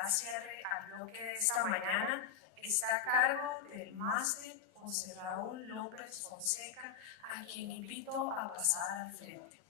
da cierre al bloque de esta mañana está a cargo del máster José Raúl López Fonseca, a quien invito a pasar al frente.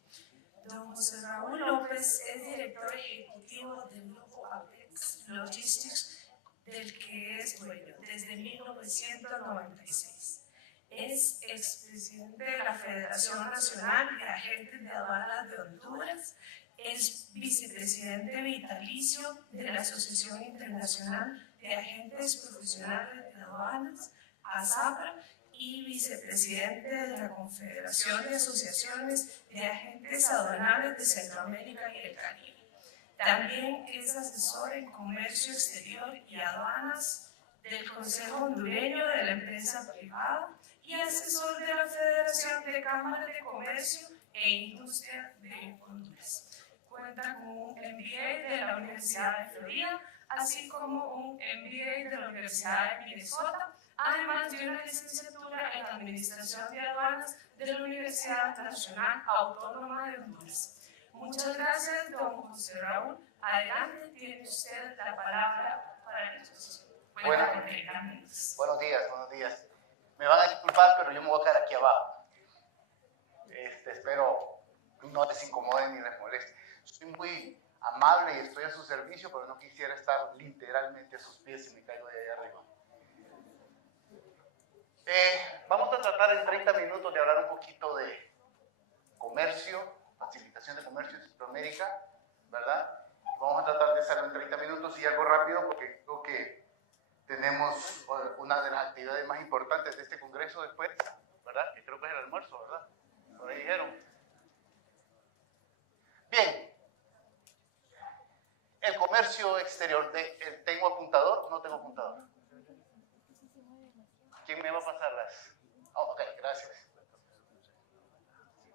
Don José Raúl López es director ejecutivo del grupo Apex Logistics, del que es dueño desde 1996. Es expresidente de la Federación Nacional de Agentes de Aduanas de Honduras, es vicepresidente vitalicio de la Asociación Internacional de Agentes Profesionales de Aduanas, ASAPRA, y vicepresidente de la Confederación de Asociaciones de Agentes Aduanales de Centroamérica y el Caribe. También es asesor en comercio exterior y aduanas del Consejo Hondureño de la Empresa Privada y asesor de la Federación de Cámaras de Comercio e Industria de Honduras. Cuenta con un MBA de la Universidad de Florida, así como un MBA de la Universidad de Minnesota, además de una licenciatura en Administración de Aduanas de la Universidad Nacional Autónoma de Honduras. Muchas gracias, don José Raúl. Adelante, tiene usted la palabra para la exposición. Buenos días. Me van a disculpar, pero yo me voy a quedar aquí abajo. Espero no les incomode ni les moleste. Soy muy amable y estoy a su servicio, pero no quisiera estar literalmente a sus pies si me caigo de allá arriba. Vamos a tratar en 30 minutos de hablar un poquito de comercio, facilitación de comercio en Centroamérica, ¿verdad? Vamos a tratar de hacerlo en 30 minutos y algo rápido porque creo que tenemos una de las actividades más importantes de este congreso después, ¿verdad? Que creo que es el almuerzo, ¿verdad? Por ahí dijeron. Bien. El comercio exterior. ¿Tengo apuntador o no tengo apuntador? ¿Quién me va a pasar las? Oh, ok, gracias.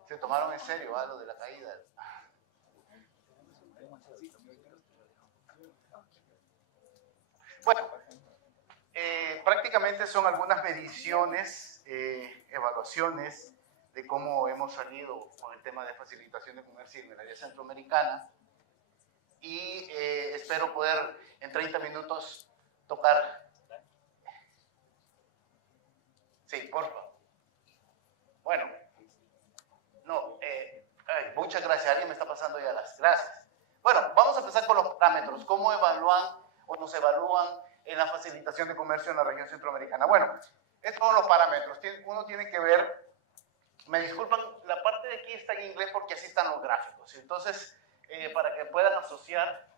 Se tomaron en serio lo de la caída. Bueno, prácticamente son algunas mediciones, evaluaciones de cómo hemos salido con el tema de facilitación de comercio en el área centroamericana y espero poder en 30 minutos tocar. Sí, por favor. Bueno, no, muchas gracias. Alguien me está pasando ya las gracias. Bueno, vamos a empezar con los parámetros. ¿Cómo evalúan o nos evalúan en la facilitación de comercio en la región centroamericana? Bueno, estos son los parámetros. Uno tiene que ver, me disculpan, la parte de aquí está en inglés porque así están los gráficos. Entonces, para que puedan asociar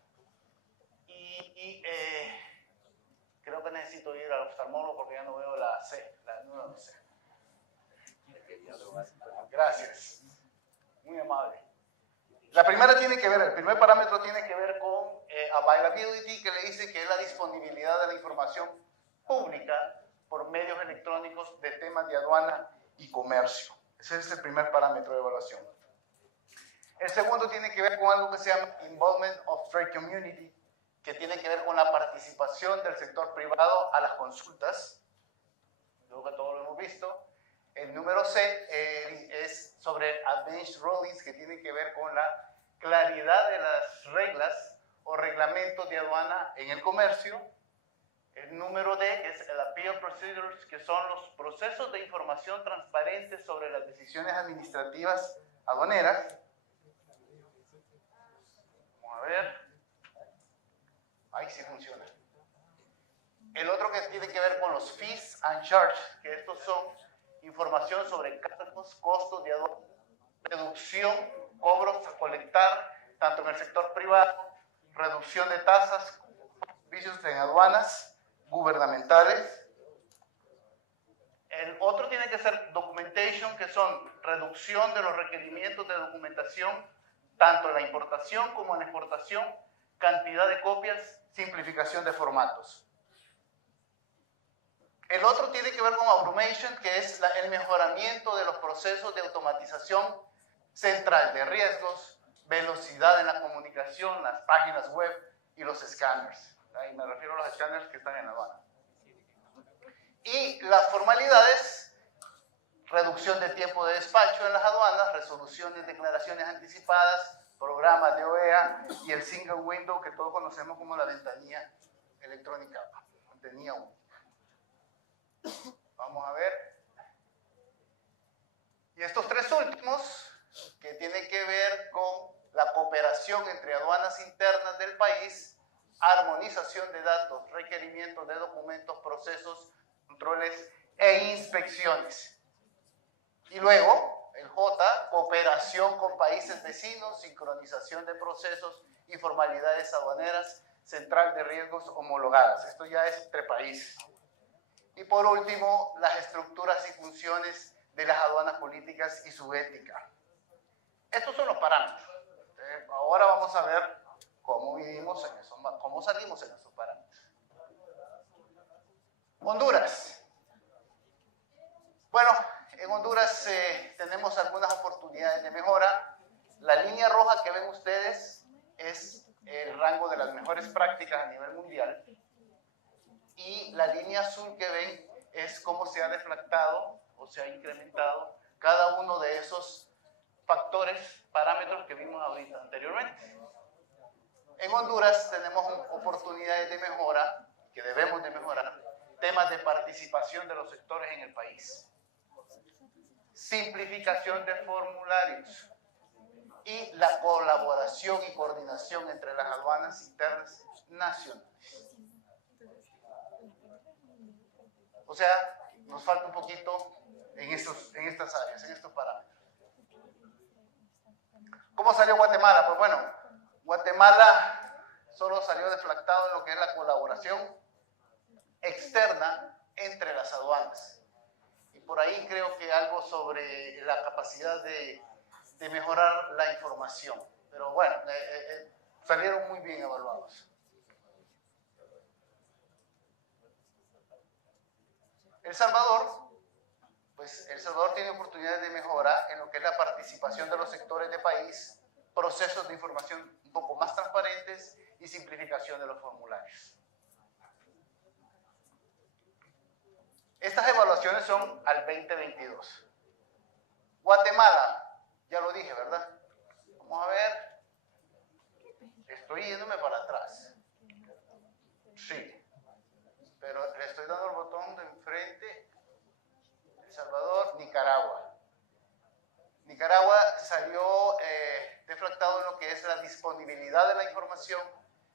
creo que necesito ir al oftalmólogo porque ya no veo la C, la número C. Gracias. Muy amable. La primera tiene que ver, el primer parámetro tiene que ver con availability, que le dice que es la disponibilidad de la información pública por medios electrónicos de temas de aduana y comercio. Ese es el primer parámetro de evaluación. El segundo tiene que ver con algo que se llama Involvement of Trade Community, que tiene que ver con la participación del sector privado a las consultas. Creo que todos lo hemos visto. El número C es sobre Advanced Rulings, que tiene que ver con la claridad de las reglas o reglamentos de aduana en el comercio. El número D es el Appeal Procedures, que son los procesos de información transparente sobre las decisiones administrativas aduaneras. Vamos a ver. Ahí sí funciona. El otro que tiene que ver con los Fees and Charges, que estos son información sobre cargos, costos de aduana, reducción, cobros a colectar, tanto en el sector privado, reducción de tasas, servicios en aduanas gubernamentales. El otro tiene que ser documentation, que son reducción de los requerimientos de documentación, tanto en la importación como en la exportación, cantidad de copias, simplificación de formatos. El otro tiene que ver con automation, que es el mejoramiento de los procesos de automatización central de riesgos, velocidad en la comunicación, las páginas web y los escáneres. Y me refiero a los escáneres que están en la aduana. Y las formalidades, reducción de tiempo de despacho en las aduanas, resoluciones, declaraciones anticipadas, programas de OEA y el single window que todos conocemos como la ventanilla electrónica, ventanilla única. Vamos a ver. Y estos tres últimos, que tienen que ver con la cooperación entre aduanas internas del país, armonización de datos, requerimientos de documentos, procesos, controles e inspecciones. Y luego, el J, cooperación con países vecinos, sincronización de procesos y formalidades aduaneras, central de riesgos homologadas. Esto ya es entre países. Y por último, las estructuras y funciones de las aduanas políticas y su ética. Estos son los parámetros. Ahora vamos a ver cómo vivimos en eso, cómo salimos en esos parámetros. Honduras. Bueno, en Honduras tenemos algunas oportunidades de mejora. La línea roja que ven ustedes es el rango de las mejores prácticas a nivel mundial. Y la línea azul que ven es cómo se ha deflactado o se ha incrementado cada uno de esos factores, parámetros que vimos ahorita anteriormente. En Honduras tenemos oportunidades de mejora, que debemos de mejorar, temas de participación de los sectores en el país, simplificación de formularios y la colaboración y coordinación entre las aduanas internas nacionales. O sea, nos falta un poquito en estas áreas, en estos parámetros. ¿Cómo salió Guatemala? Pues bueno, Guatemala solo salió deflactado en lo que es la colaboración externa entre las aduanas. Y por ahí creo que algo sobre la capacidad de mejorar la información. Pero bueno, salieron muy bien evaluados. El Salvador, pues El Salvador tiene oportunidades de mejora en lo que es la participación de los sectores de país, procesos de información un poco más transparentes y simplificación de los formularios. Estas evaluaciones son al 2022. Guatemala, ya lo dije, ¿verdad? Vamos a ver. Estoy yéndome para atrás. Sí. Pero le estoy dando el botón de enfrente. El Salvador, Nicaragua. Nicaragua salió deflactado en lo que es la disponibilidad de la información,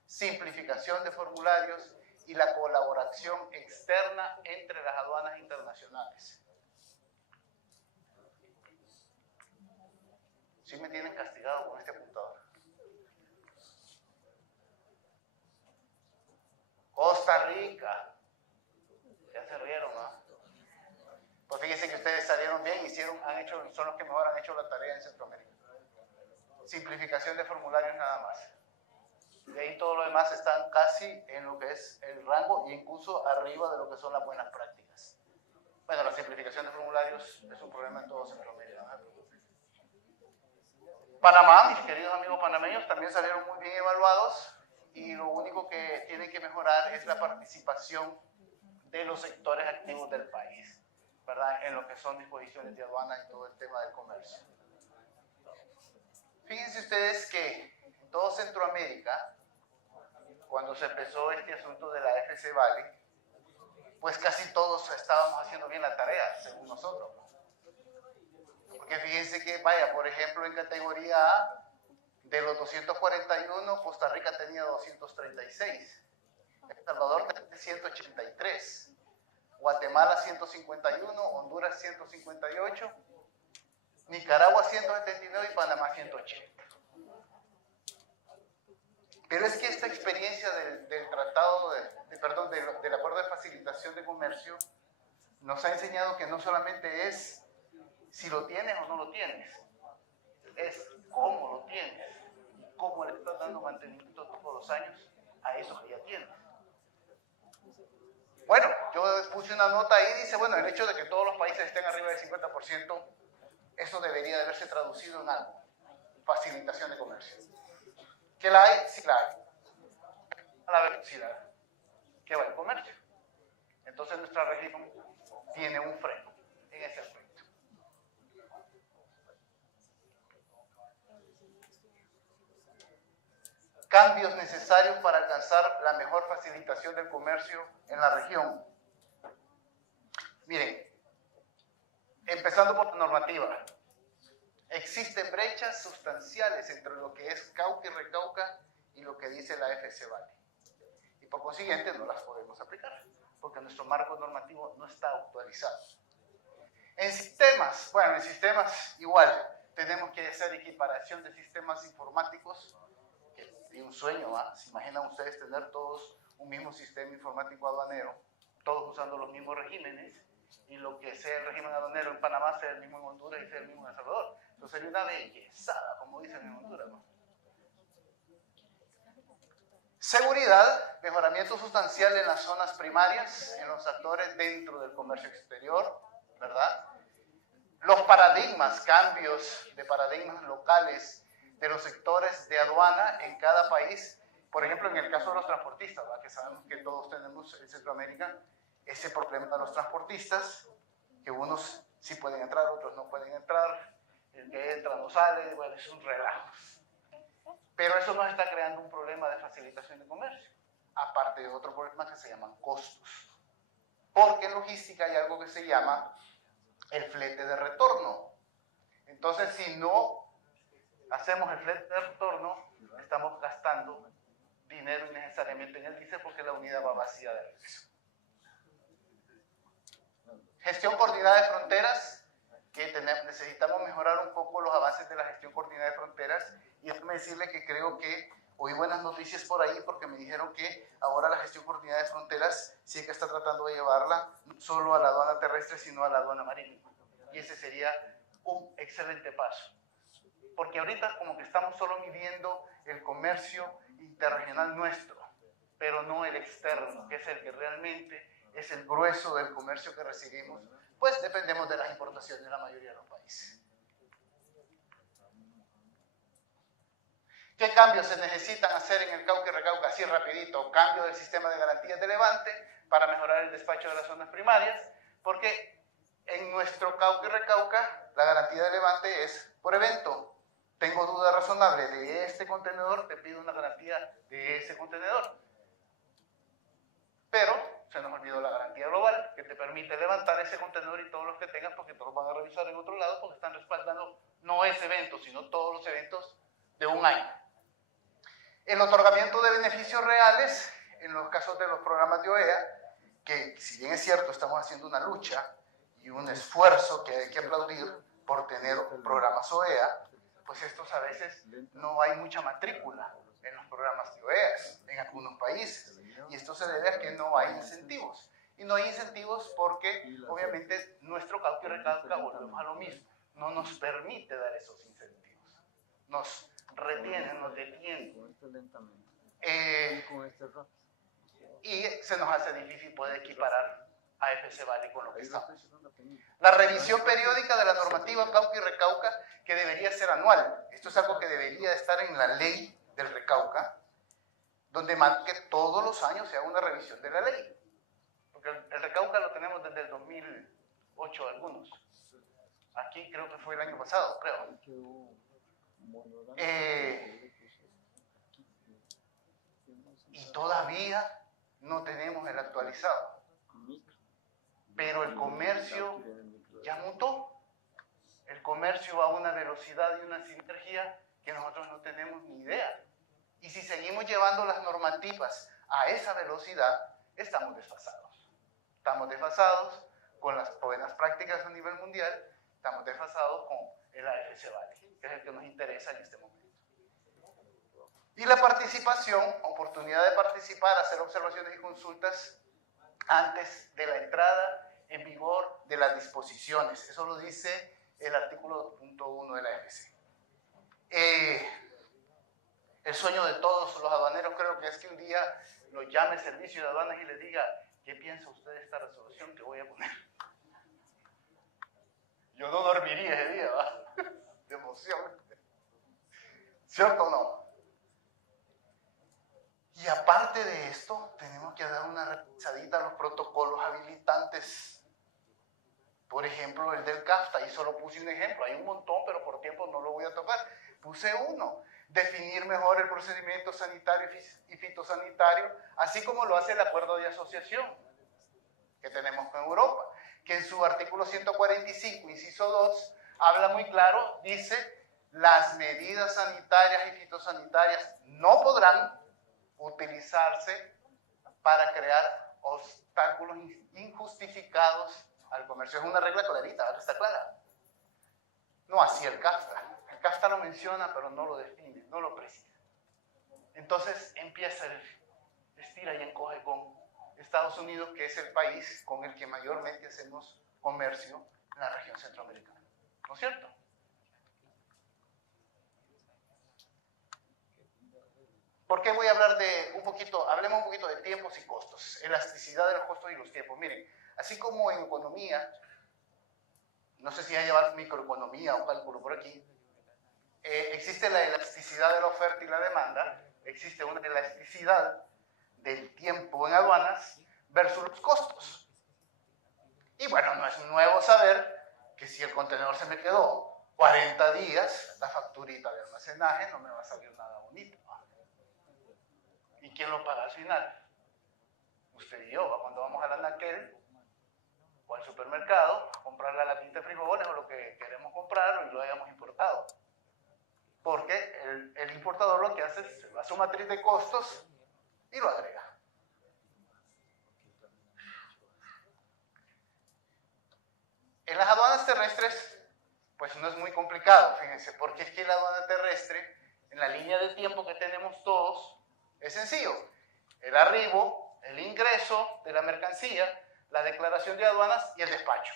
simplificación de formularios y la colaboración externa entre las aduanas internacionales. Sí me tienen castigado con este apuntador. Costa Rica. Ya se rieron, ¿no? Pues fíjense que ustedes salieron bien, son los que mejor han hecho la tarea en Centroamérica. Simplificación de formularios nada más. De ahí todo lo demás están casi en lo que es el rango e incluso arriba de lo que son las buenas prácticas. Bueno, la simplificación de formularios es un problema en todo Centroamérica, ¿no? Panamá, mis queridos amigos panameños, también salieron muy bien evaluados y lo único que tienen que mejorar es la participación de los sectores activos del país, ¿verdad? En lo que son disposiciones de aduana y todo el tema del comercio. Fíjense ustedes que en todo Centroamérica, cuando se empezó este asunto de la FC Valley, pues casi todos estábamos haciendo bien la tarea, según nosotros. Porque fíjense que, vaya, por ejemplo, en categoría A, de los 241, Costa Rica tenía 236, El Salvador tenía 183, Guatemala 151, Honduras 158, Nicaragua 179 y Panamá 180. Pero es que esta experiencia del tratado, del acuerdo de facilitación de comercio, nos ha enseñado que no solamente es si lo tienes o no lo tienes, es cómo lo tienes, cómo le estás dando mantenimiento todos los años a eso que ya tienes. Bueno, yo puse una nota ahí, dice, bueno, el hecho de que todos los países estén arriba del 50%, eso debería de haberse traducido en algo, facilitación de comercio. ¿Que la hay? Sí la hay. A la velocidad que va el comercio. Entonces nuestra región tiene un freno en ese aspecto. cambios necesarios para alcanzar la mejor facilitación del comercio en la región. Miren, empezando por la normativa. Existen brechas sustanciales entre lo que es Cauca y Recauca y lo que dice la FCVALE. Y por consiguiente no las podemos aplicar, porque nuestro marco normativo no está actualizado. En sistemas, bueno, en sistemas igual, tenemos que hacer equiparación de sistemas informáticos, y un sueño, ¿va? ¿Se imaginan ustedes tener todos un mismo sistema informático aduanero, todos usando los mismos regímenes, y lo que sea el régimen aduanero en Panamá sea el mismo en Honduras y sea el mismo en El Salvador? Entonces sería una bellezada, como dicen en Honduras, ¿no? Seguridad, mejoramiento sustancial en las zonas primarias, en los actores dentro del comercio exterior, ¿verdad? Los paradigmas, cambios de paradigmas locales de los sectores de aduana en cada país. Por ejemplo, en el caso de los transportistas, ¿verdad? Que sabemos que todos tenemos en Centroamérica ese problema de los transportistas, que unos sí pueden entrar, otros no pueden entrar, el que entra no sale, bueno, es un relajo. Pero eso nos está creando un problema de facilitación de comercio, aparte de otro problema que se llaman costos. Porque en logística hay algo que se llama el flete de retorno. Entonces, si no hacemos el flete de retorno, estamos gastando dinero innecesariamente en el diésel porque la unidad va vacía de regreso. Gestión coordinada de fronteras, que necesitamos mejorar un poco los avances de la gestión coordinada de fronteras. Y déjame decirle que creo que oí buenas noticias por ahí, porque me dijeron que ahora la gestión coordinada de fronteras sí que está tratando de llevarla no solo a la aduana terrestre, sino a la aduana marítima. Y ese sería un excelente paso. Porque ahorita como que estamos solo midiendo el comercio interregional nuestro, pero no el externo, que es el que realmente es el grueso del comercio que recibimos, pues dependemos de las importaciones de la mayoría de los países. ¿Qué cambios se necesitan hacer en el Cauca y Recauca? Así rapidito, cambio del sistema de garantías de levante para mejorar el despacho de las zonas primarias, porque en nuestro Cauca y Recauca la garantía de levante es por evento. Tengo duda razonable de este contenedor, te pido una garantía de ese contenedor. Pero se nos olvidó la garantía global, que te permite levantar ese contenedor y todos los que tengas, porque todos van a revisar en otro lado, porque están respaldando no ese evento, sino todos los eventos de un año. El otorgamiento de beneficios reales, en los casos de los programas de OEA, que si bien es cierto, estamos haciendo una lucha y un esfuerzo que hay que aplaudir por tener programas OEA, pues estos a veces no hay mucha matrícula en los programas de OEA en algunos países. Y esto se debe a que no hay incentivos. Y no hay incentivos porque, obviamente, nuestro Cauca y Recauca, volvemos a lo mismo, no nos permite dar esos incentivos. Nos retienen, nos detienen. Y se nos hace difícil poder equiparar a FCVALE con lo que estamos. La revisión periódica de la normativa Cauca y Recauca, que debería ser anual. Esto es algo que debería estar en la ley del Recauca, donde marque todos los años se haga una revisión de la ley. Porque el Recauca lo tenemos desde el 2008 algunos. Aquí creo que fue el año pasado, creo. Y todavía no tenemos el actualizado. Pero el comercio ya mutó. El comercio va a una velocidad y una sinergia que nosotros no tenemos ni idea. Y si seguimos llevando las normativas a esa velocidad, estamos desfasados. Estamos desfasados con las buenas prácticas a nivel mundial, estamos desfasados con el FCVALE, que es el que nos interesa en este momento. Y la participación, oportunidad de participar, hacer observaciones y consultas antes de la entrada en vigor de las disposiciones. Eso lo dice el artículo 2.1 de la FC. El sueño de todos los aduaneros creo que es que un día los llame el servicio de aduanas y les diga, ¿qué piensa usted de esta resolución que voy a poner? Yo no dormiría ese día, ¿va? De emoción. ¿Cierto o no? Y aparte de esto, tenemos que dar una revisadita a los protocolos habilitantes. Por ejemplo, el del CAFTA, y solo puse un ejemplo. Hay un montón, pero por tiempo no lo voy a tocar. Puse uno. definir mejor el procedimiento sanitario y fitosanitario, así como lo hace el acuerdo de asociación que tenemos con Europa, que en su artículo 145, inciso 2, habla muy claro, dice, las medidas sanitarias y fitosanitarias no podrán utilizarse para crear obstáculos injustificados al comercio. Es una regla clarita, ¿verdad? ¿Está clara? No así el CAFTA. El CAFTA lo menciona, pero no lo define, no lo precisa. Entonces empieza el estira y encoge con Estados Unidos, que es el país con el que mayormente hacemos comercio en la región centroamericana. ¿No es cierto? ¿Por qué voy a hablar hablemos un poquito de tiempos y costos, elasticidad de los costos y los tiempos? Miren, así como en economía, no sé si hay llevar microeconomía o cálculo por aquí, existe la elasticidad de la oferta y la demanda, existe una elasticidad del tiempo en aduanas versus los costos. Y bueno, no es nuevo saber que si el contenedor se me quedó 40 días, la facturita de almacenaje no me va a salir nada bonito. ¿Y quién lo paga al final? Usted y yo, cuando vamos al anaquel o al supermercado a comprar la latita de frijoles o lo que queremos comprar y lo hayamos importado. Porque el importador lo que hace es va a su matriz de costos y lo agrega. En las aduanas terrestres, pues no es muy complicado, fíjense, porque es que la aduana terrestre, en la línea de tiempo que tenemos todos, es sencillo. El arribo, el ingreso de la mercancía, la declaración de aduanas y el despacho.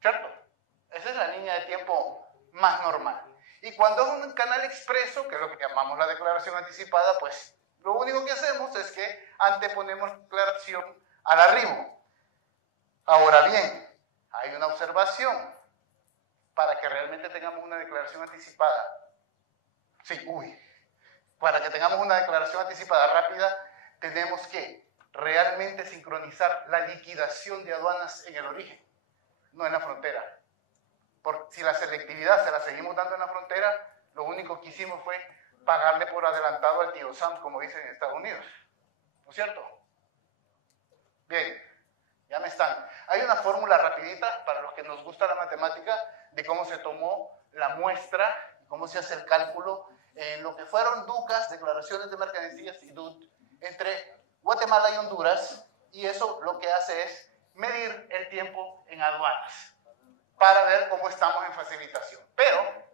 ¿Cierto? Esa es la línea de tiempo más normal. Y cuando es un canal expreso, que es lo que llamamos la declaración anticipada, pues lo único que hacemos es que anteponemos declaración al arribo. Ahora bien, hay una observación para que realmente tengamos una declaración anticipada. Sí, para que tengamos una declaración anticipada rápida, tenemos que realmente sincronizar la liquidación de aduanas en el origen, no en la frontera. Porque si la selectividad se la seguimos dando en la frontera, lo único que hicimos fue pagarle por adelantado al tío Sam, como dicen en Estados Unidos. ¿No es cierto? Bien, ya me están. Hay una fórmula rapidita para los que nos gusta la matemática de cómo se tomó la muestra, cómo se hace el cálculo en lo que fueron DUCAS, declaraciones de mercancías y DUT, entre Guatemala y Honduras, y eso lo que hace es medir el tiempo en aduanas para ver cómo estamos en facilitación. Pero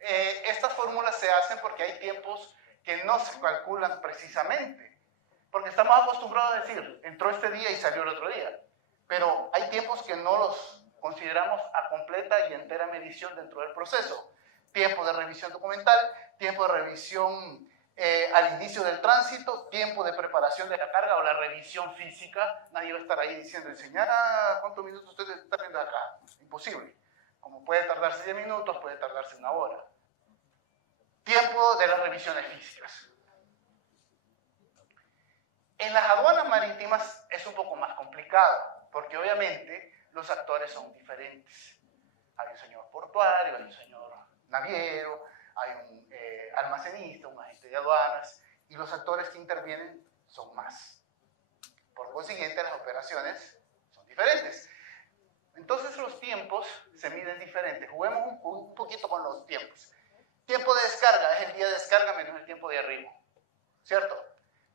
estas fórmulas se hacen porque hay tiempos que no se calculan precisamente, porque estamos acostumbrados a decir, entró este día y salió el otro día, pero hay tiempos que no los consideramos a completa y entera medición dentro del proceso. Tiempo de revisión documental, tiempo de revisión al inicio del tránsito, tiempo de preparación de la carga o la revisión física. Nadie va a estar ahí diciendo, señora, ¿cuántos minutos usted está viendo acá? Imposible. Como puede tardarse 10 minutos, puede tardarse 1 hora. Tiempo de las revisiones físicas. En las aduanas marítimas es un poco más complicado, porque obviamente los actores son diferentes. Hay un señor portuario, hay un señor naviero, hay un almacenista, un agente de aduanas, y los actores que intervienen son más. Por consiguiente, las operaciones son diferentes. Entonces los tiempos se miden diferentes. Juguemos un poquito con los tiempos. Tiempo de descarga es el día de descarga menos el tiempo de arribo, ¿cierto?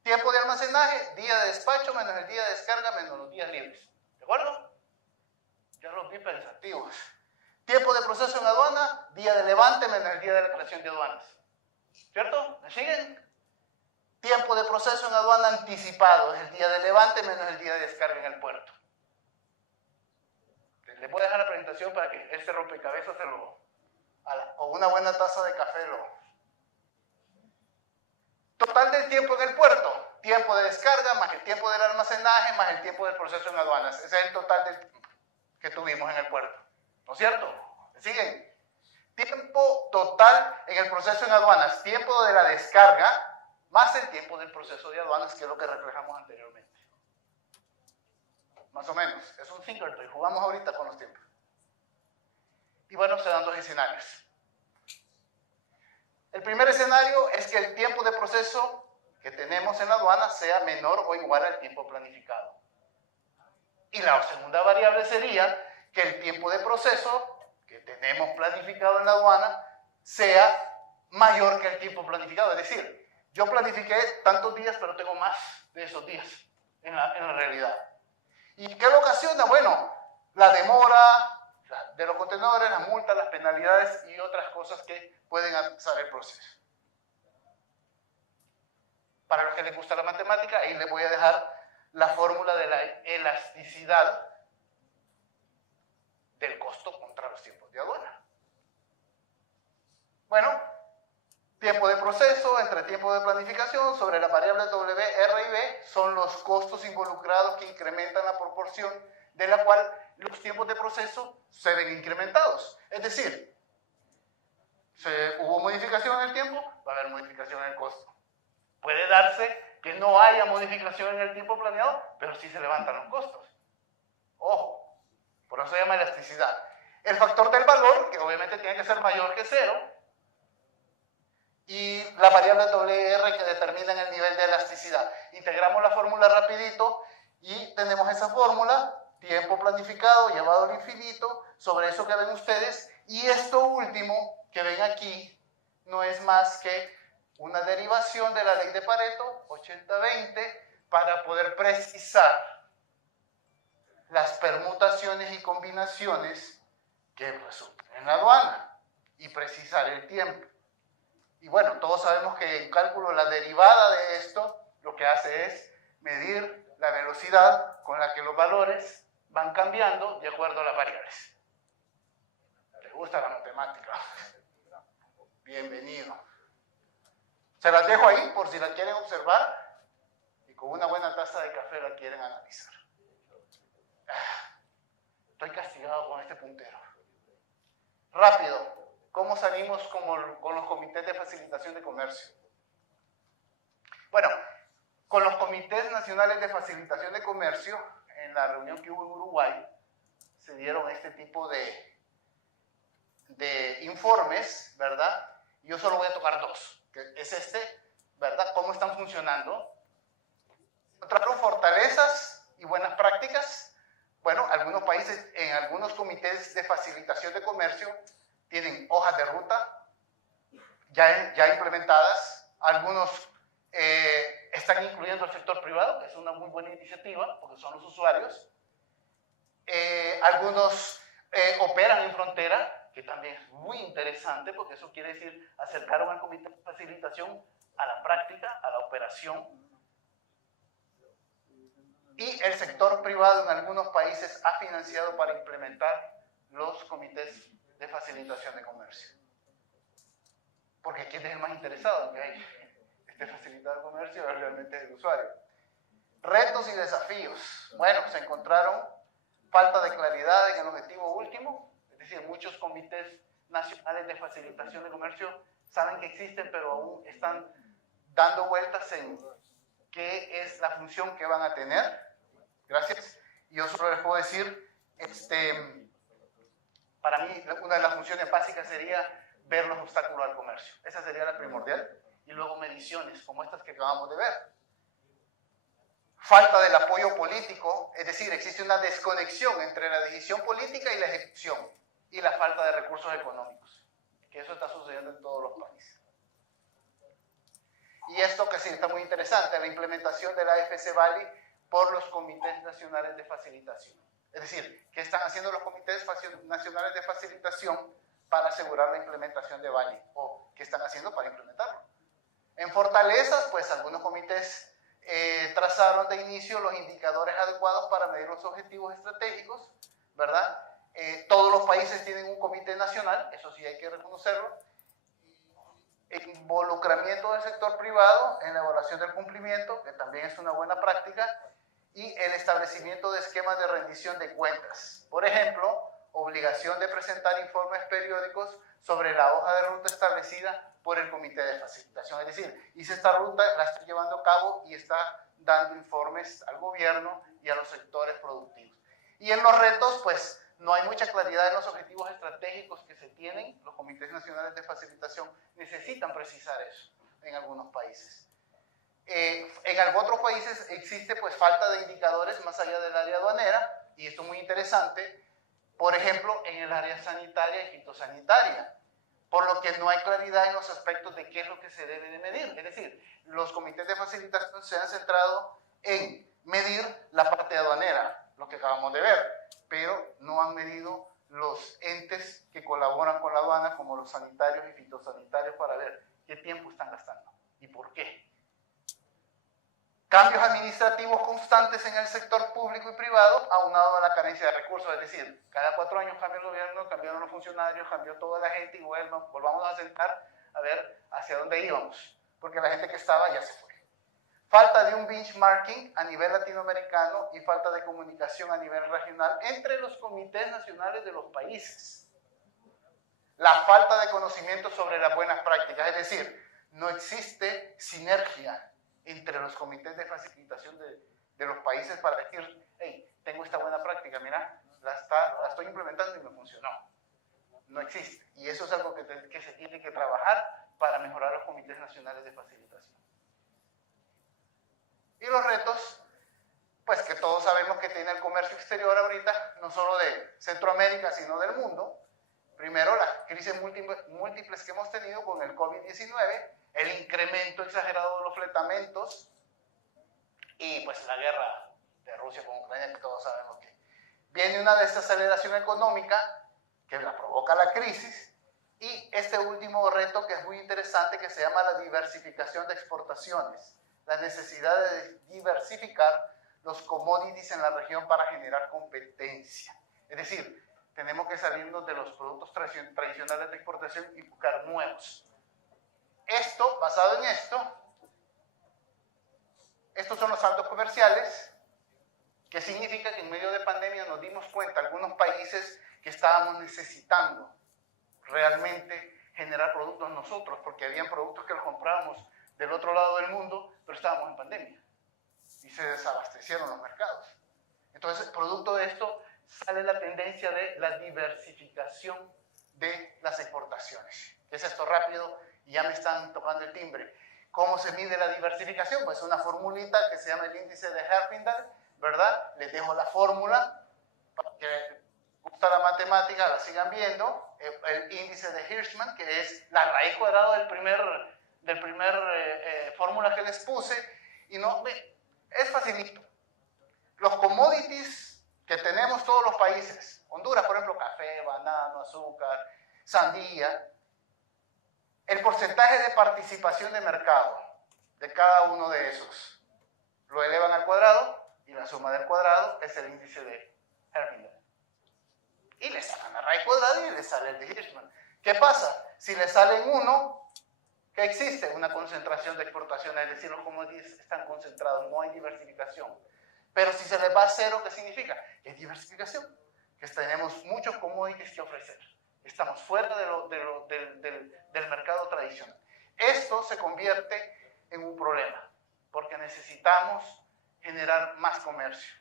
Tiempo de almacenaje, día de despacho menos el día de descarga menos los días libres. ¿De acuerdo? Ya los vi pensativos. Tiempo de proceso en aduana, día de levante menos el día de declaración de aduanas. ¿Cierto? ¿Me siguen? Tiempo de proceso en aduana anticipado es el día de levante menos el día de descarga en el puerto. Les voy a dejar la presentación para que este rompecabezas o una buena taza de café Total del tiempo en el puerto, tiempo de descarga más el tiempo del almacenaje más el tiempo del proceso en aduanas. Ese es el total del tiempo que tuvimos en el puerto. ¿No es cierto? ¿Me siguen? Tiempo total en el proceso en aduanas, tiempo de la descarga más el tiempo del proceso de aduanas, que es lo que reflejamos anteriormente. Más o menos, es un Singleton, jugamos ahorita con los tiempos. Y bueno, se dan 2 escenarios. El primer escenario es que el tiempo de proceso que tenemos en la aduana sea menor o igual al tiempo planificado. Y la segunda variable sería que el tiempo de proceso que tenemos planificado en la aduana sea mayor que el tiempo planificado. Es decir, yo planifiqué tantos días, pero tengo más de esos días en la realidad. ¿Y qué lo ocasiona? Bueno, la demora de los contenedores, las multas, las penalidades y otras cosas que pueden atrasar el proceso. Para los que les gusta la matemática, ahí les voy a dejar la fórmula de la elasticidad del costo contra los tiempos de aduana. Bueno, tiempo de proceso entre tiempo de planificación sobre las variables W, R y B son los costos involucrados que incrementan la proporción de la cual los tiempos de proceso se ven incrementados. Es decir, hubo modificación en el tiempo, va a haber modificación en el costo. Puede darse que no haya modificación en el tiempo planeado, pero sí se levantan los costos. Ojo, por eso se llama elasticidad. El factor del valor, que obviamente tiene que ser mayor que 0, y la variable WR que determinan el nivel de elasticidad. Integramos la fórmula rapidito y tenemos esa fórmula, tiempo planificado llevado al infinito, sobre eso que ven ustedes, y esto último que ven aquí no es más que una derivación de la ley de Pareto, 80-20, para poder precisar las permutaciones y combinaciones que resultan en la aduana y precisar el tiempo. Y bueno, todos sabemos que en cálculo la derivada de esto lo que hace es medir la velocidad con la que los valores van cambiando de acuerdo a las variables. ¿Les gusta la matemática? Bienvenido. Se las dejo ahí por si la quieren observar y con una buena taza de café la quieren analizar. Estoy castigado con este puntero. Rápido. ¿Cómo salimos con los comités de facilitación de comercio? Bueno, con los comités nacionales de facilitación de comercio, en la reunión que hubo en Uruguay, se dieron este tipo de informes, ¿verdad? Yo solo voy a tocar dos, que es este, ¿verdad? ¿Cómo están funcionando? Encontraron fortalezas y buenas prácticas. Bueno, algunos países, en algunos comités de facilitación de comercio, tienen hojas de ruta ya implementadas. Algunos están incluyendo el sector privado, que es una muy buena iniciativa, porque son los usuarios. Algunos operan en frontera, que también es muy interesante, porque eso quiere decir acercaron al comité de facilitación a la práctica, a la operación. Y el sector privado en algunos países ha financiado para implementar los comités de facilitación de comercio. Porque ¿quién es el más interesado en que esté facilitado el comercio? Es realmente el usuario. Retos y desafíos. Bueno, se encontraron falta de claridad en el objetivo último, es decir, muchos comités nacionales de facilitación de comercio saben que existen, pero aún están dando vueltas en qué es la función que van a tener. Gracias. Y yo solo les puedo decir, para mí, una de las funciones básicas sería ver los obstáculos al comercio. Esa sería la primordial. Y luego mediciones, como estas que acabamos de ver. Falta del apoyo político, es decir, existe una desconexión entre la decisión política y la ejecución. Y la falta de recursos económicos. Que eso está sucediendo en todos los países. Y esto que sí está muy interesante, la implementación de la AFC Valley por los comités nacionales de facilitación. Es decir, ¿qué están haciendo los comités nacionales de facilitación para asegurar la implementación de Valley? ¿O qué están haciendo para implementarlo? En fortalezas, pues algunos comités trazaron de inicio los indicadores adecuados para medir los objetivos estratégicos, ¿verdad? Todos los países tienen un comité nacional, eso sí hay que reconocerlo. El involucramiento del sector privado en la evaluación del cumplimiento, que también es una buena práctica, y el establecimiento de esquemas de rendición de cuentas. Por ejemplo, obligación de presentar informes periódicos sobre la hoja de ruta establecida por el comité de facilitación. Es decir, hice esta ruta, la estoy llevando a cabo y está dando informes al gobierno y a los sectores productivos. Y en los retos, pues no hay mucha claridad en los objetivos estratégicos que se tienen. Los comités nacionales de facilitación necesitan precisar eso en algunos países. En otros países existe pues falta de indicadores más allá del área aduanera, y esto es muy interesante, por ejemplo, en el área sanitaria y fitosanitaria, por lo que no hay claridad en los aspectos de qué es lo que se debe de medir. Es decir, los comités de facilitación se han centrado en medir la parte aduanera, lo que acabamos de ver, pero no han medido los entes que colaboran con la aduana, como los sanitarios y fitosanitarios, para ver qué tiempo están gastando y por qué. Cambios administrativos constantes en el sector público y privado, aunado a la carencia de recursos. Es decir, cada 4 años cambia el gobierno, cambiaron los funcionarios, cambió toda la gente y volvamos a sentar a ver hacia dónde íbamos, porque la gente que estaba ya se fue. Falta de un benchmarking a nivel latinoamericano y falta de comunicación a nivel regional entre los comités nacionales de los países. La falta de conocimiento sobre las buenas prácticas, es decir, no existe sinergia entre los comités de facilitación de los países para decir, hey, tengo esta buena práctica, mira, la estoy implementando y me funcionó. No existe. Y eso es algo que se tiene que trabajar para mejorar los comités nacionales de facilitación. Y los retos, pues que todos sabemos que tiene el comercio exterior ahorita, no solo de Centroamérica, sino del mundo. Primero, las crisis múltiples que hemos tenido con el COVID-19, el incremento exagerado de los fletamentos y pues la guerra de Rusia con Ucrania, que todos sabemos que viene una desaceleración económica que la provoca la crisis, y este último reto que es muy interesante, que se llama la diversificación de exportaciones, la necesidad de diversificar los commodities en la región para generar competencia. Es decir, tenemos que salirnos de los productos tradicionales de exportación y buscar nuevos. Esto, basado en esto, estos son los saldos comerciales, que significa que en medio de pandemia nos dimos cuenta, algunos países, que estábamos necesitando realmente generar productos nosotros, porque habían productos que los comprábamos del otro lado del mundo, pero estábamos en pandemia y se desabastecieron los mercados. Entonces, producto de esto, sale la tendencia de la diversificación de las exportaciones. ¿Qué es esto? Rápido, y ya me están tocando el timbre. ¿Cómo se mide la diversificación? Pues una formulita que se llama el índice de Herfindahl, ¿verdad? Les dejo la fórmula para que gusta la matemática, la sigan viendo. El índice de Hirschman, que es la raíz cuadrada del primer fórmula que les puse. Y no, es facilito. Los commodities que tenemos todos los países, Honduras, por ejemplo, café, banano, azúcar, sandía, el porcentaje de participación de mercado de cada uno de esos lo elevan al cuadrado, y la suma del cuadrado es el índice de Herfindahl. Y le sacan la raíz cuadrada y le sale el de Hirschman. ¿Qué pasa? Si le salen 1, ¿qué existe? Una concentración de exportaciones, es decir, los commodities están concentrados, no hay diversificación. Pero si se les va a 0, ¿qué significa? Que hay diversificación, que tenemos muchos commodities que ofrecer. Estamos fuera del mercado tradicional. Esto se convierte en un problema, porque necesitamos generar más comercio.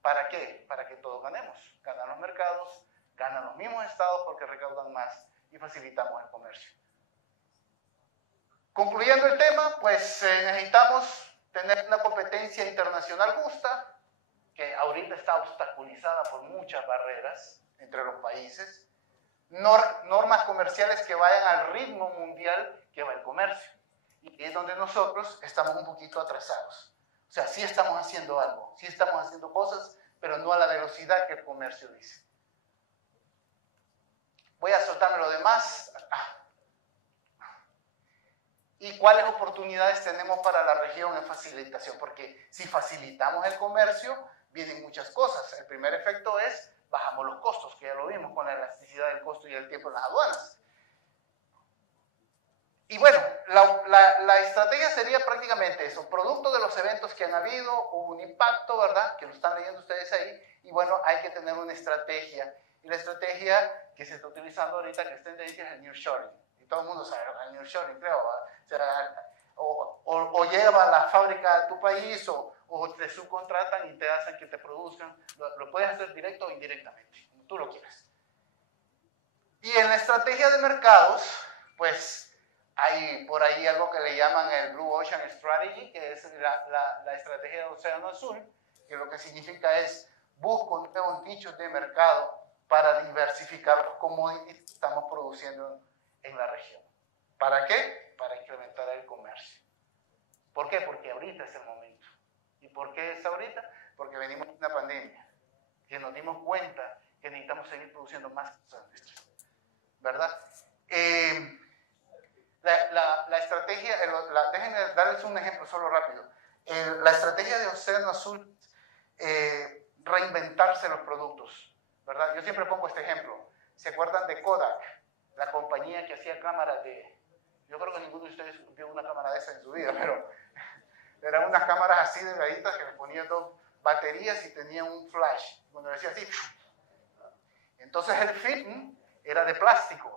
¿Para qué? Para que todos ganemos. Ganan los mercados, ganan los mismos estados porque recaudan más y facilitamos el comercio. Concluyendo el tema, pues necesitamos tener una competencia internacional justa, que ahorita está obstaculizada por muchas barreras entre los países, normas comerciales que vayan al ritmo mundial que va el comercio. Y es donde nosotros estamos un poquito atrasados. O sea, sí estamos haciendo algo, sí estamos haciendo cosas, pero no a la velocidad que el comercio dice. Voy a soltarme lo demás. ¿Y cuáles oportunidades tenemos para la región en facilitación? Porque si facilitamos el comercio, vienen muchas cosas. El primer efecto es, bajamos los costos, que ya lo vimos con la elasticidad del costo y el tiempo en las aduanas. Y bueno, la estrategia sería prácticamente eso. Producto de los eventos que han habido, hubo un impacto, ¿verdad? Que lo están leyendo ustedes ahí. Y bueno, hay que tener una estrategia. Y la estrategia que se está utilizando ahorita, que es tendencia, es el nearshoring. Y todo el mundo sabe el nearshoring, creo. O sea, o lleva la fábrica a tu país o te subcontratan y te hacen que te produzcan. Lo puedes hacer directo o indirectamente, como tú lo quieras. Y en la estrategia de mercados, pues hay por ahí algo que le llaman el Blue Ocean Strategy, que es la estrategia del Océano Azul, que lo que significa es busco nuevos nichos de mercado para diversificar los commodities que estamos produciendo en la región. ¿Para qué? Para incrementar el comercio. ¿Por qué? Porque ahorita es el momento. ¿Y por qué es ahorita? Porque venimos de una pandemia, que nos dimos cuenta que necesitamos seguir produciendo más cosas nuestras, ¿verdad? La estrategia, déjenme darles un ejemplo solo rápido. La estrategia de Océano Azul, reinventarse los productos, ¿verdad? Yo siempre pongo este ejemplo. ¿Se acuerdan de Kodak? La compañía que hacía cámaras de... Yo creo que ninguno de ustedes vio una cámara de esa en su vida, pero eran unas cámaras así delgaditas que le ponían 2 baterías y tenían un flash. Cuando decía así, entonces el film era de plástico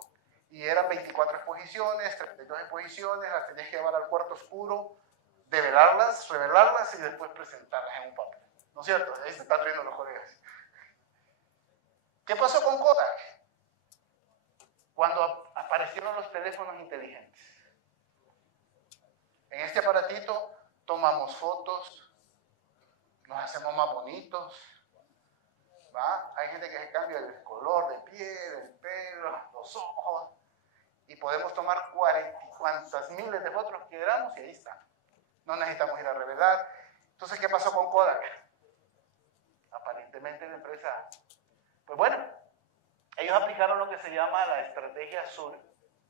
y eran 24 exposiciones, 32 exposiciones, las tenías que llevar al cuarto oscuro, develarlas, revelarlas y después presentarlas en un papel. ¿No es cierto? Ahí se están riendo los colegas. ¿Qué pasó con Kodak? Cuando aparecieron los teléfonos inteligentes. En este aparatito tomamos fotos, nos hacemos más bonitos, ¿va? Hay gente que se cambia el color de piel, el pelo, los ojos, y podemos tomar cuantas miles de fotos que queramos y ahí está. No necesitamos ir a revelar. Entonces, ¿qué pasó con Kodak? Aparentemente la empresa, pues bueno, ellos aplicaron lo que se llama la estrategia azul,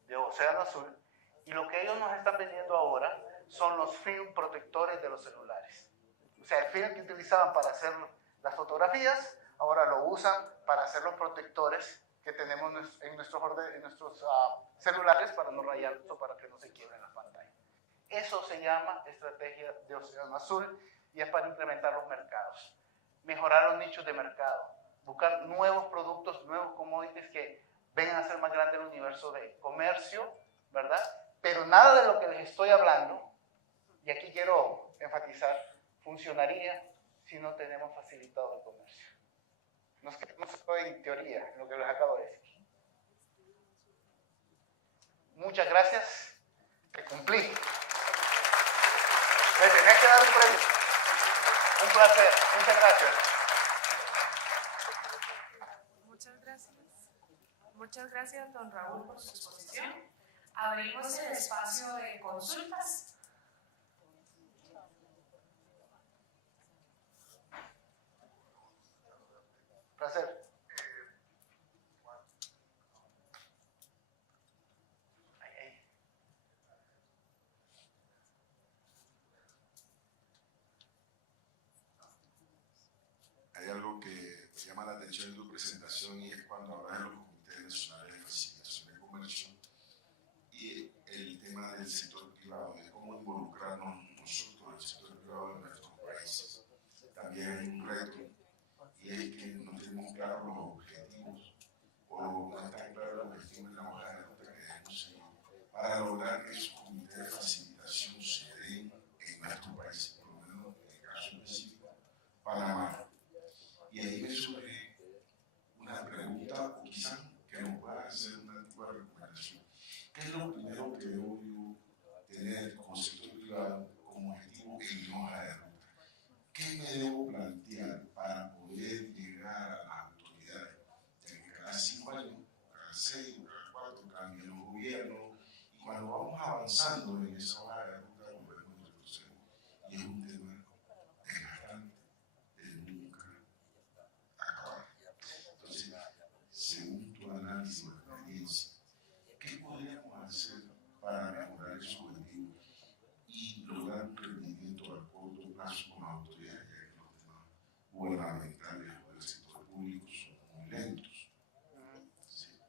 de Océano Azul, y lo que ellos nos están vendiendo ahora son los film protectores de los celulares. O sea, el film que utilizaban para hacer las fotografías, ahora lo usan para hacer los protectores que tenemos en nuestros celulares para no rayarlos o para que no se quiebren las pantallas. Eso se llama estrategia de Océano Azul y es para incrementar los mercados, mejorar los nichos de mercado, buscar nuevos productos, nuevos commodities que vengan a ser más grande el universo de comercio, ¿verdad? Pero nada de lo que les estoy hablando, y aquí quiero enfatizar, funcionaría si no tenemos facilitado el comercio. Nos quedamos en teoría, en lo que les acabo de decir. Muchas gracias, te cumplí. Me tenés que dar un premio. Un placer, muchas gracias. Muchas gracias, don Raúl, por su exposición. Abrimos el espacio de consultas. Placer. Hay algo que me llama la atención en tu presentación y es cuando hablas de los comités nacionales de facilitación de comercio y el tema del sector privado, de cómo involucrarnos nosotros, el sector privado de nuestros países. También hay un reto y es que no tenemos claros los objetivos o no están claros los objetivos en la hoja de ruta que debemos seguir para lograr que esos comités de facilitación se den en nuestro país, por lo menos en el caso específico, Panamá. Y ahí me surge una pregunta, o quizás que nos pueda hacer una antigua recomendación. ¿Qué es lo primero que debo yo tener como sector privado como objetivo en mi hoja de ruta? ¿Qué me debo plantear para poder llegar a las autoridades? Ya que cada 5 años, cada 6, cada 4 cambian los gobiernos y cuando vamos avanzando en esa hoja de ruta volvemos a retroceder. Y es un tema desgastante de nunca acabar. Entonces, según tu análisis o experiencia, ¿qué podríamos hacer para mejorar esos objetivos y lograr un rendimiento a corto plazo con las autoridades, ya que los temas gubernamentales o del sector público son muy lentos? Sí.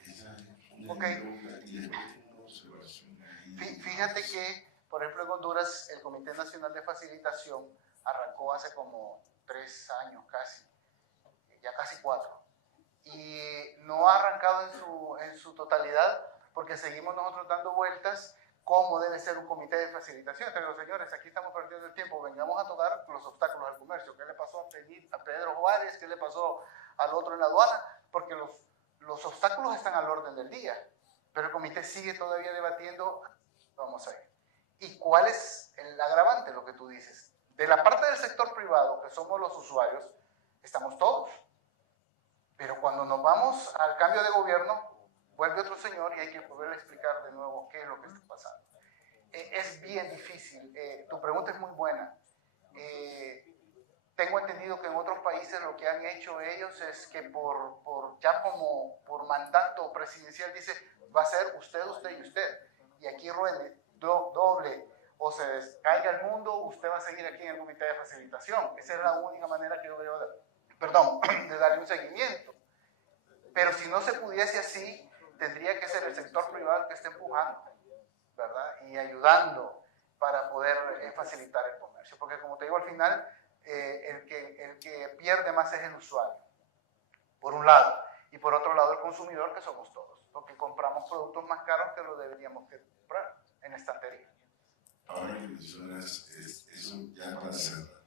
Esa es una pregunta y después tengo una observación ahí. Fíjate que, por ejemplo, en Honduras, el Comité Nacional de Facilitación arrancó hace como 3 años casi, ya casi 4. Y no ha arrancado en su totalidad porque seguimos nosotros dando vueltas cómo debe ser un comité de facilitación. Entonces, los señores, aquí estamos perdiendo el tiempo, vengamos a tocar los obstáculos al comercio. ¿Qué le pasó a Pedro Juárez? ¿Qué le pasó al otro en la aduana? Porque los obstáculos están al orden del día, pero el comité sigue todavía debatiendo. Vamos a ver. ¿Y cuál es el agravante, lo que tú dices? De la parte del sector privado, que somos los usuarios, estamos todos. Pero cuando nos vamos al cambio de gobierno, vuelve otro señor y hay que poderle explicar de nuevo qué es lo que está pasando. Es bien difícil. Tu pregunta es muy buena. Tengo entendido que en otros países lo que han hecho ellos es que ya como por mandato presidencial dice, va a ser usted, usted y usted. Y aquí ruede doble, o se descaiga el mundo, usted va a seguir aquí en el comité de facilitación. Esa es la única manera que yo veo de darle un seguimiento. Pero si no se pudiese así, tendría que ser el sector privado el que esté empujando, ¿verdad? Y ayudando para poder facilitar el comercio. Porque como te digo, al final, el que pierde más es el usuario, por un lado. Y por otro lado, el consumidor, que somos todos. Porque compramos productos más caros que lo deberíamos comprar en estantería. Ahora que mencionas eso, ya para cerrar,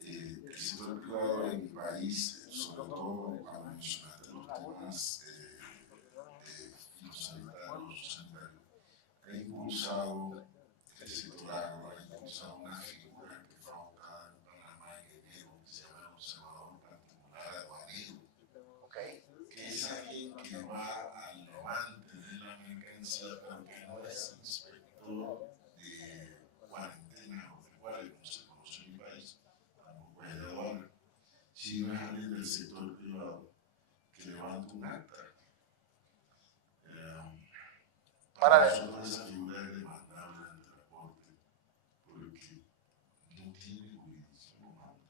el sector privado en mi país, sobre todo cuando mencionaste los temas fitosanitarios, ha impulsado el sector agro, ha impulsado una figura que fue adoptada en Panamá en enero, que se llama el observador particular aduanero, que es alguien que va al levante de la mercancía, pero que no es inspector de cuarentena o de guardia, como se conoce en mi país, tampoco es de aduana, sino es alguien del sector privado que levanta un acta. Para nosotros esa figura es demandable en el transporte porque no tiene jurisdicción humana.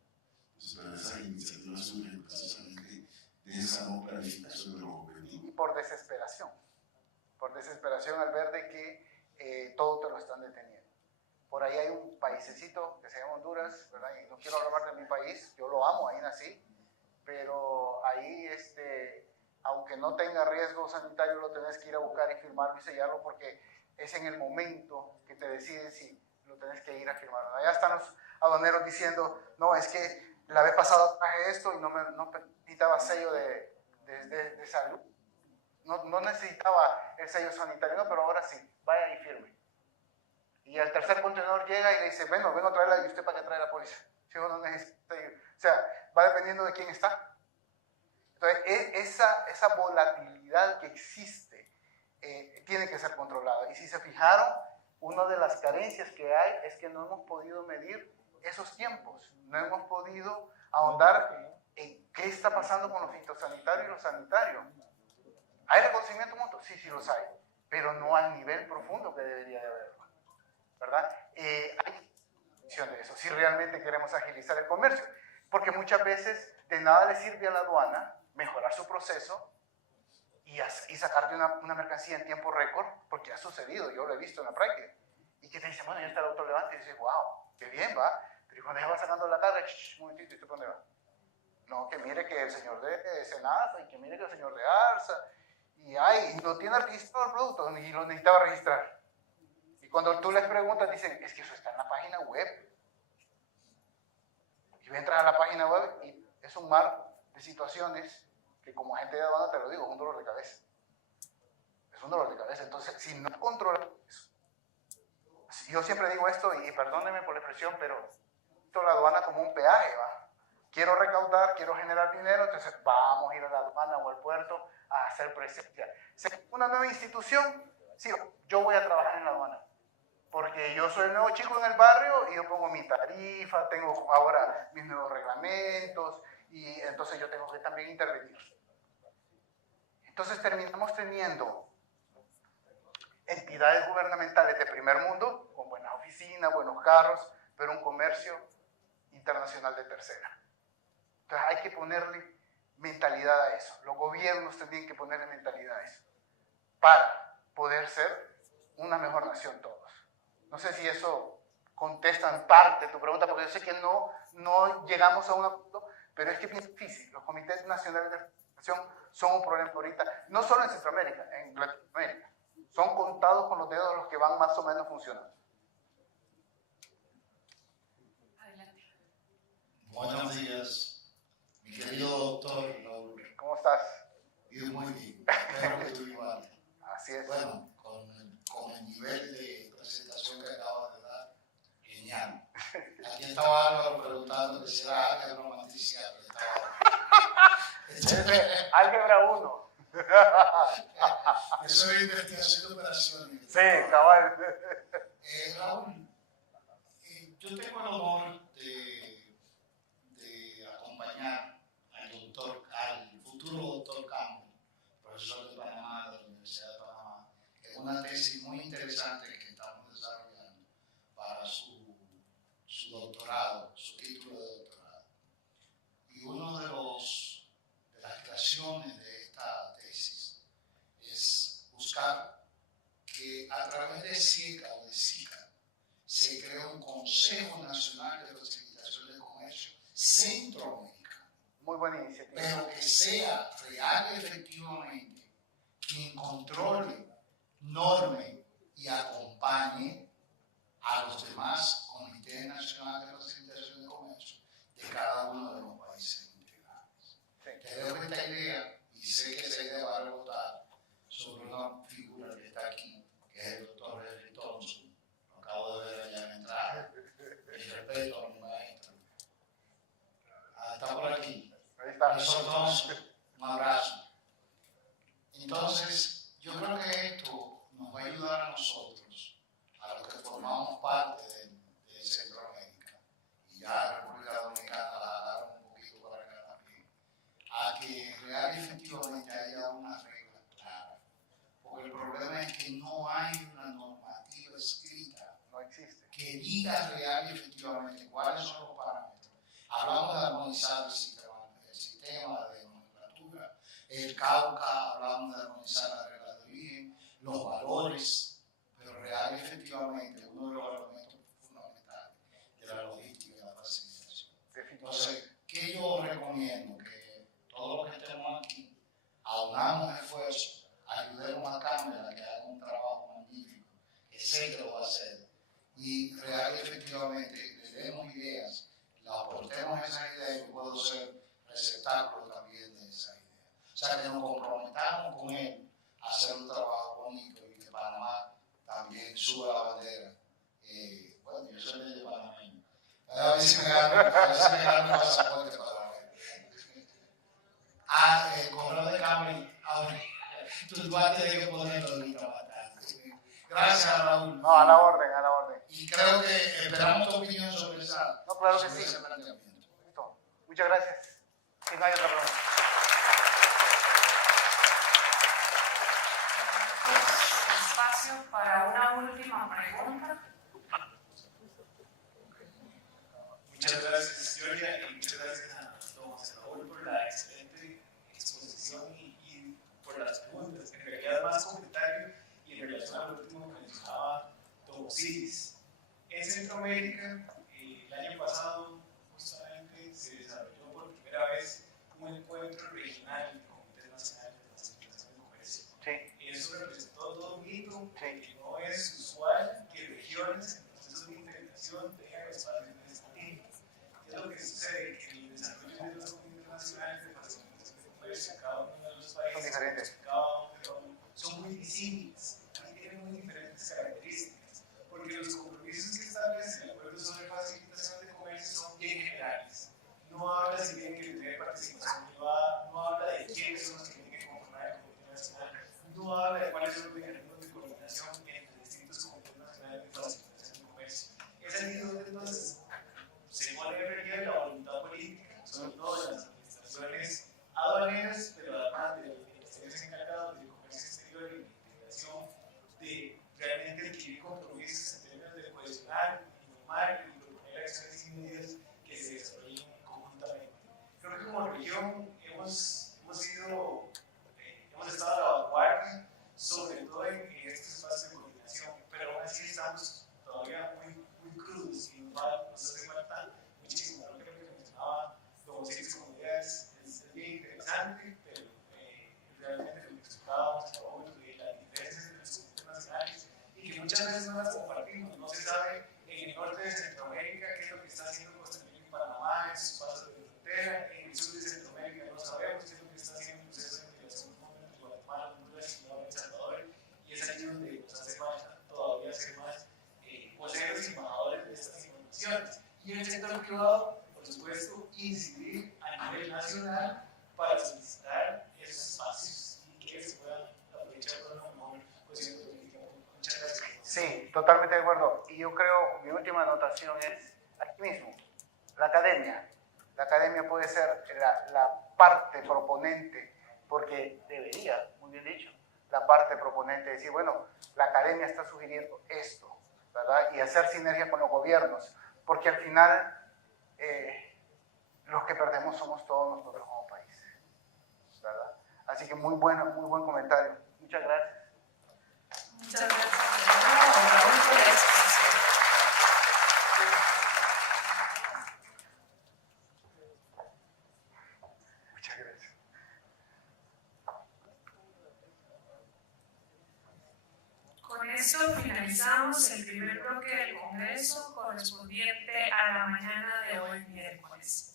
Entonces, pero esas iniciativas surgen precisamente de esa no planificación de los objetivos. Y por desesperación al ver de que todo te lo están deteniendo. Por ahí hay un paisecito que se llama Honduras, ¿verdad? Y no quiero hablar de mi país, yo lo amo, ahí nací, pero ahí aunque no tenga riesgo sanitario, lo tenés que ir a buscar y firmarlo y sellarlo porque es en el momento que te deciden si lo tenés que ir a firmar. Allá están los aduaneros diciendo, no, es que la vez pasada traje esto y no necesitaba sello de salud. No necesitaba el sello sanitario, no, pero ahora sí, vaya y firme. Y el tercer contenedor llega y le dice, bueno, vengo a traerla, ¿y usted para qué trae la póliza? Si uno necesita ir. O sea, va dependiendo de quién está. Entonces, esa volatilidad que existe tiene que ser controlada. Y si se fijaron, una de las carencias que hay es que no hemos podido medir esos tiempos. No hemos podido ahondar en qué está pasando con los fitosanitarios y los sanitarios. ¿Hay reconocimiento mutuo? Sí, sí los hay, pero no al nivel profundo que debería de haberlo, ¿verdad? Hay visión de eso, si realmente queremos agilizar el comercio, porque muchas veces de nada le sirve a la aduana mejorar su proceso y sacarte una mercancía en tiempo récord, porque ha sucedido, yo lo he visto en la práctica, y que te dicen, bueno, ya está el auto levante, y dices, wow, qué bien, va, pero cuando ya va sacando la carga, un momentito, ¿y usted por dónde va? No, que mire que el señor de Senasa, y que mire que el señor de Arsa, y no tiene registrado el producto, y lo necesitaba registrar. Y cuando tú les preguntas, dicen, es que eso está en la página web. Y entras a la página web y es un mar de situaciones que como agente de aduana te lo digo, es un dolor de cabeza. Es un dolor de cabeza. Entonces, si no controlas eso, yo siempre digo esto, y perdónenme por la expresión, pero la aduana como un peaje, ¿va? Quiero recaudar, quiero generar dinero, entonces vamos a ir a la aduana o al puerto a hacer presencia. Una nueva institución, sí, yo voy a trabajar en la aduana. Porque yo soy el nuevo chico en el barrio y yo pongo mi tarifa, tengo ahora mis nuevos reglamentos y entonces yo tengo que también intervenir. Entonces terminamos teniendo entidades gubernamentales de primer mundo, con buenas oficinas, buenos carros, pero un comercio internacional de tercera. Entonces hay que ponerle mentalidad a eso. Los gobiernos tienen que ponerle mentalidad a eso para poder ser una mejor nación todos. No sé si eso contesta en parte tu pregunta, porque yo sé que no llegamos a un acuerdo, pero es que es difícil. Los comités nacionales de representación son un problema ahorita, no solo en Centroamérica, en Latinoamérica. Son contados con los dedos los que van más o menos funcionando. Adelante. Buenos días, mi querido doctor Raúl. ¿Cómo estás? Yo muy bien, espero que tú igual. Así es. Bueno, con el nivel de presentación que acabas de dar, genial. Aquí estaba Álvaro preguntando si era álgebra o matricial. Álgebra 1. Eso es investigación de operaciones. Sí, cabal. Raúl, yo tengo el honor de acompañar al futuro doctor Campbell, profesor de Panamá, de la Universidad de Panamá, en una tesis muy interesante que estamos desarrollando para su doctorado, su título de doctorado. Y una de las creaciones de esta tesis es buscar que a través de SICA o de SICA se cree un Consejo Nacional de Facilitación de Comercio Centroamericano. Muy buena iniciativa. Pero que sea real y efectivamente quien controle, norme y acompañe a los demás comités nacionales de facilitación de comercio de cada uno de los países integrales. Te dejo esta idea y sé que se va a rebotar sobre una figura que está aquí, que es el doctor Henry Thompson. Lo acabo de ver allá en la entrada. Mi respeto a mi maestro. Está por aquí. Ahí está. Profesor Thompson, un abrazo. Entonces, yo creo que esto nos va a ayudar a nosotros, a los que formamos parte de Centroamérica, y ya República Dominicana la jalaron un poquito para acá también, a que real y efectivamente haya una regla clara. Porque el problema es que no hay una normativa escrita No existe. que diga real y efectivamente cuáles son los parámetros. Hablamos de armonizar el sistema de nomenclatura, el Cauca, hablamos de armonizar las reglas de origen, los valores, pero real y efectivamente uno de los elementos fundamentales de la logística y la facilitación. Entonces, ¿qué yo recomiendo? Que todos los que estemos aquí aunamos esfuerzos, ayudemos a Campbell a que haga un trabajo magnífico, que sé que lo va a hacer, y real y efectivamente le demos ideas, le aportemos esas ideas y yo puedo ser receptáculo también de esa idea. O sea, que nos comprometamos con él a hacer un trabajo bonito y que Panamá también suba la bandera. Bueno, yo soy medio panameño. A ver si me gano el pasaporte para ver. El correo de Campbell, tú vas a tener que ponerlo ahorita bastante. Gracias, Raúl. No, a la orden, a la orden. Y creo que esperamos tu opinión sobre esa. No, claro que sobre sí. ese planteamiento. Listo. Muchas gracias. Si no hay otra pregunta. Espacio para una última pregunta. Muchas gracias, Georgia, y muchas gracias a Tomás Raúl por la excelente exposición y por las preguntas. En realidad, más comentario y en relación a lo último que mencionaba Don Osiris. En Centroamérica, el año pasado, justamente se desarrolló por primera vez un encuentro regional de comités nacionales de facilitación de comercio. Sí. Eso representó todo un hito Sí. que no es usual que regiones en procesos de integración tengan espacios de esta tipo. ¿Qué es lo que sucede? Que el desarrollo de los comités nacionales de facilitación de comercio en cada uno de los países, Son diferentes. cada uno de los, son muy disímiles y tienen muy diferentes características, porque los compromisos que establece el acuerdo sobre facilitación de comercio son bien generales. No habla si tienen que tener participación privada, no habla de quiénes son los que tienen que conformar el comité nacional, no habla de cuáles son los mecanismos de coordinación entre distintos comités nacionales de facilitación de comercio. Es ahí donde entonces se pone en relieve la voluntad política, sobre todo de las administraciones aduaneras, pero además de los ministerios encargados del comercio exterior y de la integración, de realmente adquirir compromisos en términos de cohesionar, informar y proponer acciones y medidas que se desarrollen conjuntamente. Creo que como región hemos estado a la vanguardia, sobre todo en estos espacios de coordinación, pero aún así estamos todavía muy crudos y nos hace falta muchísimo. Creo que lo que mencionaba Don Osiris como idea es bien interesante, pero realmente lo que explicábamos a hoy de las diferencias entre los comités supuesto, incidir a nivel nacional para solicitar esos espacios y que se puedan aprovechar con una mejor posición política. Muchas gracias. Sí, totalmente de acuerdo. Y yo creo, mi última anotación es aquí mismo, la academia. La academia puede ser la parte proponente, porque debería, muy bien dicho, la parte proponente decir, bueno, la academia está sugiriendo esto, ¿verdad? Y hacer sinergia con los gobiernos, porque al final los que perdemos somos todos nosotros como país, ¿verdad? Así que muy buen comentario. Muchas gracias. Muchas gracias, Raúl, por la exposición. Muchas gracias. Con eso finalizamos el primer bloque del Congreso correspondiente a la mañana de hoy miércoles.